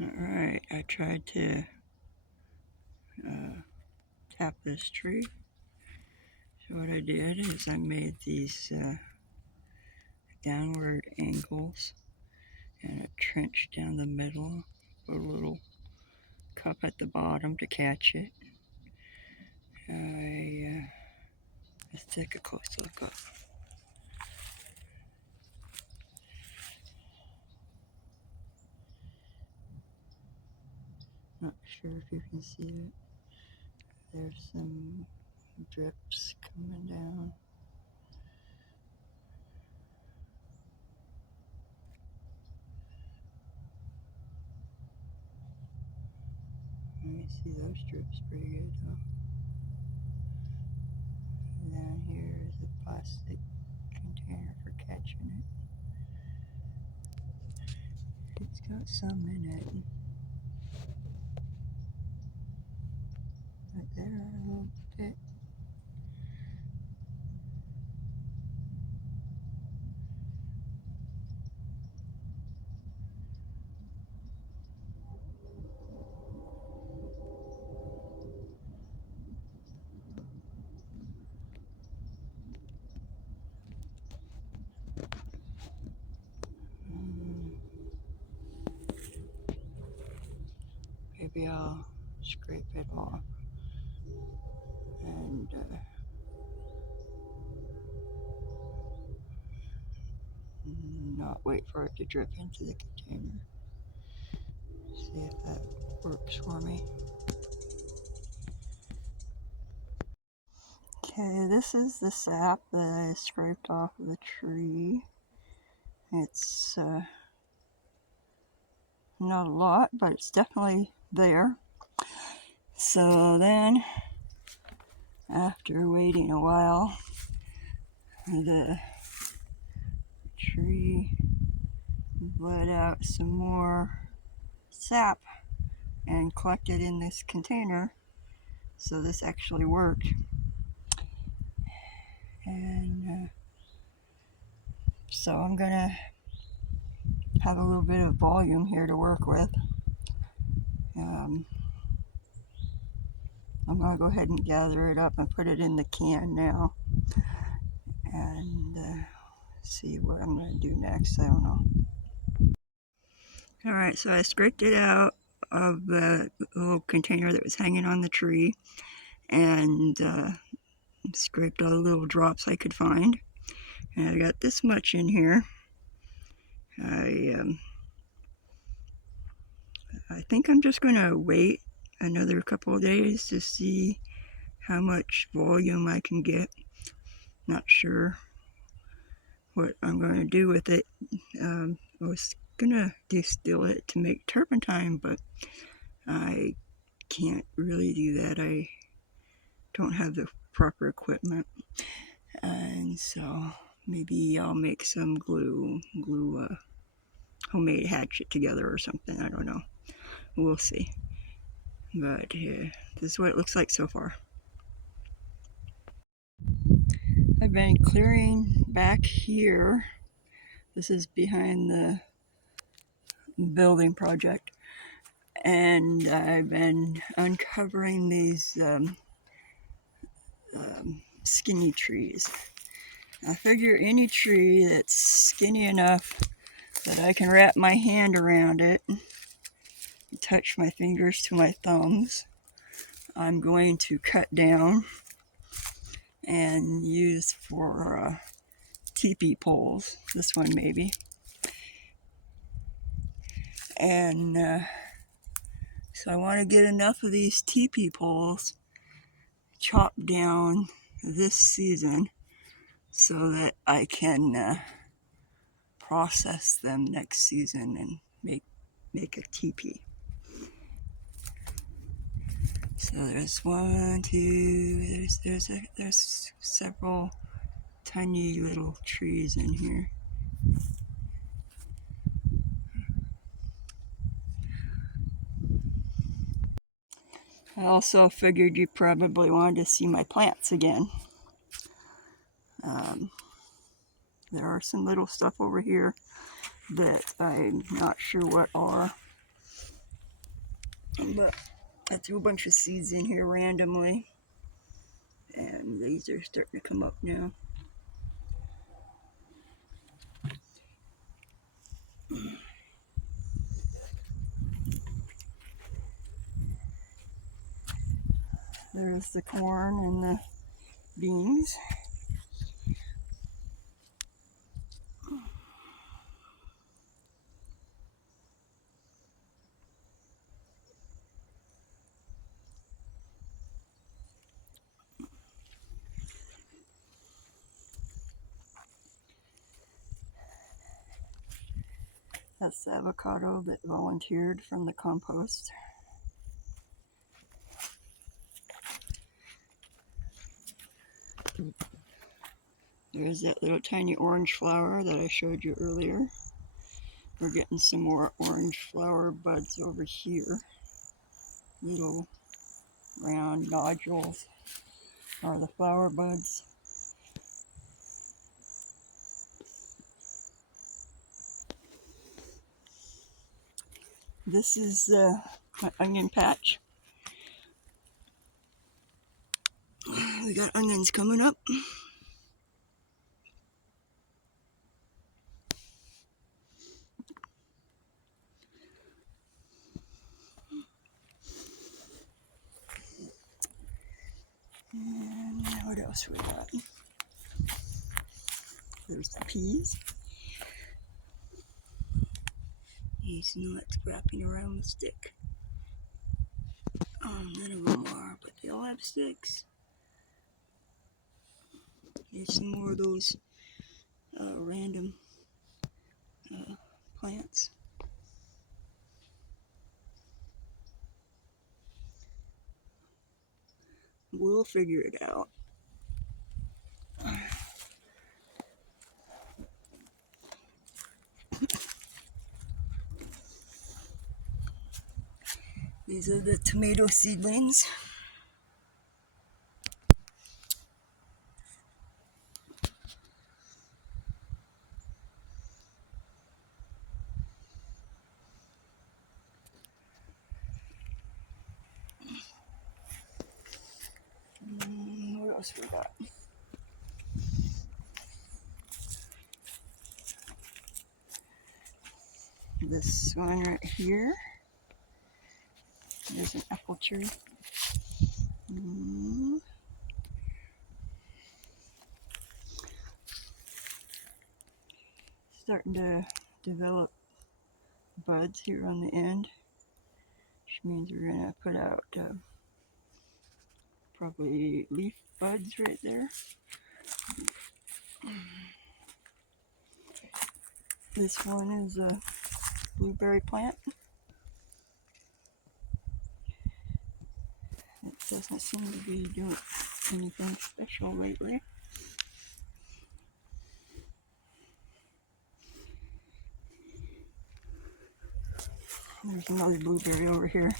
Alright, I tried to tap this tree. So what I did is I made these downward angles and a trench down the middle, put a little cup at the bottom to catch it. Let's take a close look up. Not sure if you can see it. There's some drips coming down. Let me see those drips pretty good though. And down here is a plastic container for catching it. It's got some in it. Right there, a little bit. Maybe I'll scrape it off and not wait for it to drip into the container. See if that works for me. Okay, this is the sap that I scraped off of the tree. It's not a lot, but it's definitely there. So then, after waiting a while, the tree let out some more sap and collected in this container. So this actually worked. And so I'm gonna have a little bit of volume here to work with. I'm gonna go ahead and gather it up and put it in the can now and see what I'm gonna do next. I don't know. Alright, so I scraped it out of the little container that was hanging on the tree and scraped all the little drops I could find. And I got this much in here. I think I'm just going to wait another couple of days to see how much volume I can get. Not sure what I'm going to do with it. I was going to distill it to make turpentine, but I can't really do that. I don't have the proper equipment. And so maybe I'll make some glue a homemade hatchet together or something. I don't know. We'll see. But this is what it looks like so far. I've been clearing back here. This is behind the building project. And I've been uncovering these skinny trees. I figure any tree that's skinny enough that I can wrap my hand around it, touch my fingers to my thumbs, I'm going to cut down and use for teepee poles. This one maybe. And so I want to get enough of these teepee poles chopped down this season so that I can process them next season and make a teepee. So there's one, two, there's several tiny little trees in here. I also figured you probably wanted to see my plants again. There are some little stuff over here that I'm not sure what are. But I threw a bunch of seeds in here randomly, and these are starting to come up now. There's the corn and the beans. That's the avocado that volunteered from the compost. There's that little tiny orange flower that I showed you earlier. We're getting some more orange flower buds over here. Little round nodules are the flower buds. This is my onion patch. We got onions coming up. And what else we got? There's the peas. He's not wrapping around the stick. None of them are, but they all have sticks. Here's some more of those random plants. We'll figure it out. These are the tomato seedlings. What else we got? This one right here. There's an apple tree. Starting to develop buds here on the end, which means we're going to put out probably leaf buds right there. This one is a blueberry plant. It doesn't seem to be doing anything special lately. There's another blueberry over here.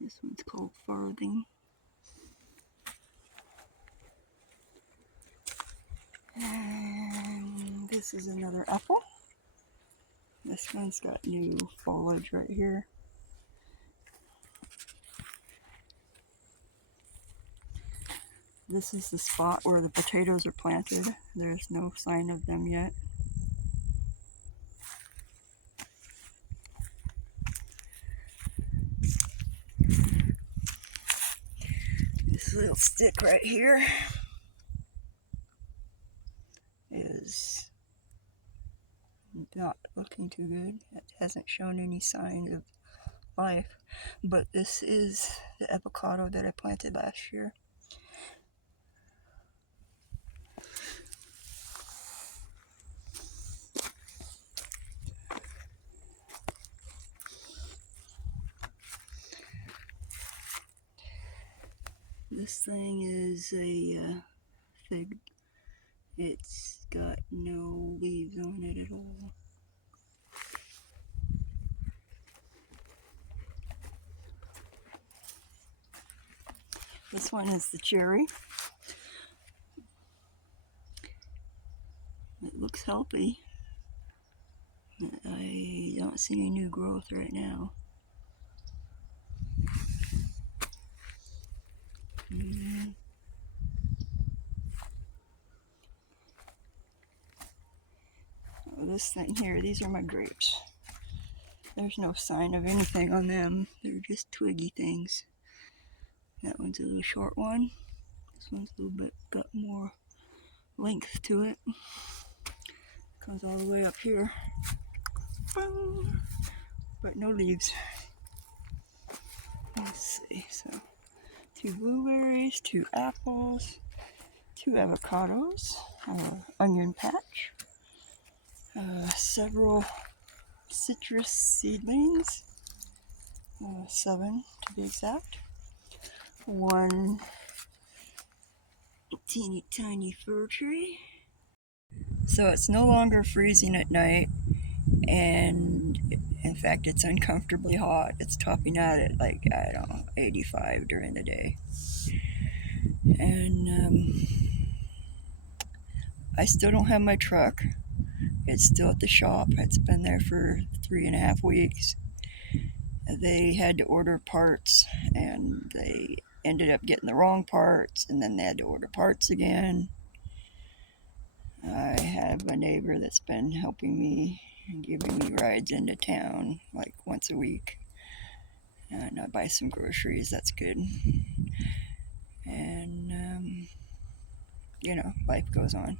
This one's called farthing. And this is another apple. This one's got new foliage right here. This is the spot where the potatoes are planted. There's no sign of them yet. This little stick right here is not looking too good. It hasn't shown any sign of life, but this is the avocado that I planted last year. This thing is a fig. It's got no leaves on it at all. This one is the cherry. It looks healthy. don't see any new growth right now. This thing here, these are my grapes. There's no sign of anything on them. They're just twiggy things. That one's a little short one. This one's a little bit got more length to it. Comes all the way up here. Boom. But no leaves. Let's see, so 2 blueberries, 2 apples, 2 avocados, onion patch, several citrus seedlings, 7 to be exact, 1 teeny tiny fir tree. So it's no longer freezing at night, and in fact it's uncomfortably hot. It's topping out at like, I don't know, 85 during the day. And I still don't have my truck. It's still at the shop. It's been there for 3.5 weeks. They had to order parts, and they ended up getting the wrong parts, and then they had to order parts again. I have a neighbor that's been helping me and giving me rides into town like once a week, and I buy some groceries. That's good. And you know, life goes on.